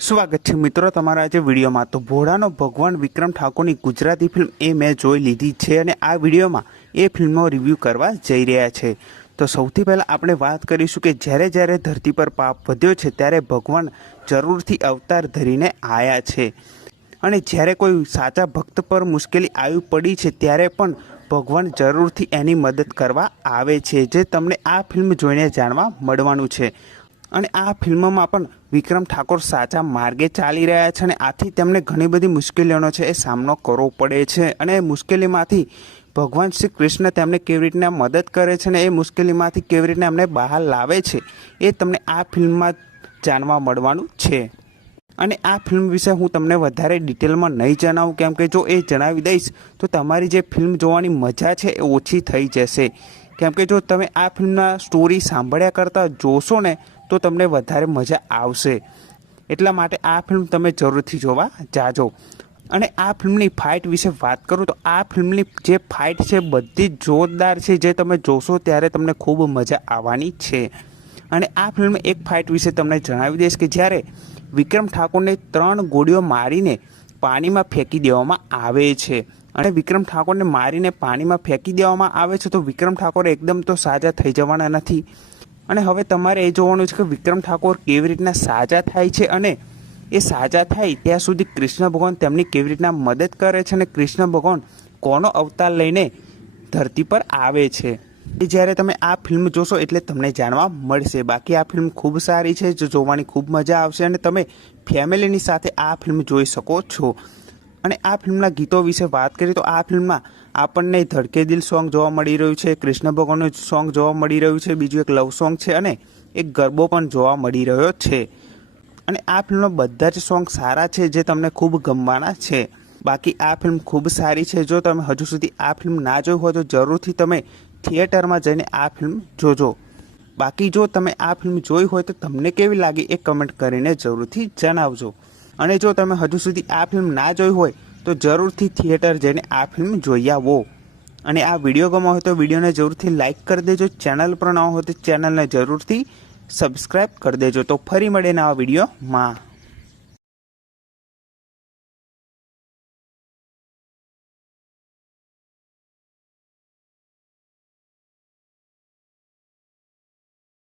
સ્વાગત છે મિત્રો તમારા આજે વિડીયોમાં। તો ભોળાનો ભગવાન વિક્રમ ઠાકોરની ગુજરાતી ફિલ્મ એ મેં જોઈ લીધી છે અને આ વિડીયોમાં એ ફિલ્મનો રિવ્યૂ કરવા જઈ રહ્યા છે। તો સૌથી પહેલાં આપણે વાત કરીશું કે જ્યારે ધરતી પર પાપ વધ્યો છે ત્યારે ભગવાન જરૂરથી અવતાર ધરીને આવ્યા છે અને જ્યારે કોઈ સાચા ભક્ત પર મુશ્કેલી આવી પડી છે ત્યારે પણ ભગવાન જરૂરથી એની મદદ કરવા આવે છે, જે તમને આ ફિલ્મ જોઈને જાણવા મળવાનું છે। અને આ ફિલ્મમાં પણ વિક્રમ ઠાકોર સાચા માર્ગે ચાલી રહ્યા છે અને આથી તેમને ઘણી બધી મુશ્કેલીઓનો છે એ સામનો કરવો પડે છે અને એ મુશ્કેલીમાંથી ભગવાન શ્રી કૃષ્ણ તેમને કેવી રીતના મદદ કરે છે અને એ મુશ્કેલીમાંથી કેવી રીતના એમને બહાર લાવે છે એ તમને આ ફિલ્મમાં જાણવા મળવાનું છે। અને આ ફિલ્મ વિશે હું તમને વધારે ડિટેલમાં નહીં જણાવું, કેમ કે જો એ જણાવી દઈશ તો તમારી જે ફિલ્મ જોવાની મજા છે એ ઓછી થઈ જશે, કેમ કે જો તમે આ ફિલ્મના સ્ટોરી સાંભળ્યા કરતાં જોશો ને તો તમને વધારે મજા આવશે। એટલા માટે આ ફિલ્મ તમે જરૂરથી જોવા જાજો। અને આ ફિલ્મની ફાઇટ વિશે વાત કરું તો આ ફિલ્મની જે ફાઇટ છે બધી જ જોરદાર છે, જે તમે જોશો ત્યારે તમને ખૂબ મજા આવવાની છે। અને આ ફિલ્મ એક ફાઇટ વિશે તમને જણાવી દઈશ કે જ્યારે વિક્રમ ઠાકોરને 3 ગોળીઓ મારીને પાણીમાં ફેંકી દેવામાં આવે છે અને વિક્રમ ઠાકોરને મારીને પાણીમાં ફેંકી દેવામાં આવે છે તો વિક્રમ ઠાકોર એકદમ તો સાજા થઈ જવાના નથી। અને હવે તમારે એ જોવાનું છે કે વિક્રમ ઠાકોર કેવી રીતના સાજા થાય છે અને એ સાજા થાય ત્યાં સુધી કૃષ્ણ ભગવાન તેમની કેવી રીતના મદદ કરે છે અને કૃષ્ણ ભગવાન કોનો અવતાર લઈને ધરતી પર આવે છે એ જ્યારે તમે આ ફિલ્મ જોશો એટલે તમને જાણવા મળશે। બાકી આ ફિલ્મ ખૂબ સારી છે, જો જોવાની ખૂબ મજા આવશે અને તમે ફેમિલીની સાથે આ ફિલ્મ જોઈ શકો છો। અને આ ફિલ્મના ગીતો વિશે વાત કરીએ તો આ ફિલ્મમાં આપણને ધડકે દિલ સોંગ જોવા મળી રહ્યું છે, કૃષ્ણ ભગવાનનું સોંગ જોવા મળી રહ્યું છે, બીજું એક લવ સોંગ છે અને એક ગરબો પણ જોવા મળી રહ્યો છે। અને આ ફિલ્મમાં બધા જ સોંગ સારા છે જે તમને ખૂબ ગમવાના છે। બાકી આ ફિલ્મ ખૂબ સારી છે। જો તમે હજુ સુધી આ ફિલ્મ ના જોઈ હોય તો જરૂરથી તમે થિયેટરમાં જઈને આ ફિલ્મ જોજો। બાકી જો તમે આ ફિલ્મ જોઈ હોય તો તમને કેવી લાગી એ કમેન્ટ કરીને જરૂરથી જણાવજો। અને જો તમે હજુ સુધી આ ફિલ્મ ના જોઈ હોય તો જરૂરથી થિયેટર જઈને આ ફિલ્મ જોઈ આવો। અને આ વિડીયો ગમ્યો હોય તો વિડીયોને જરૂરથી લાઇક કરી દેજો, ચેનલ પર ન હોય તો ચેનલને જરૂરથી સબસ્ક્રાઈબ કરી દેજો। તો ફરી મળીને આ વિડીયોમાં।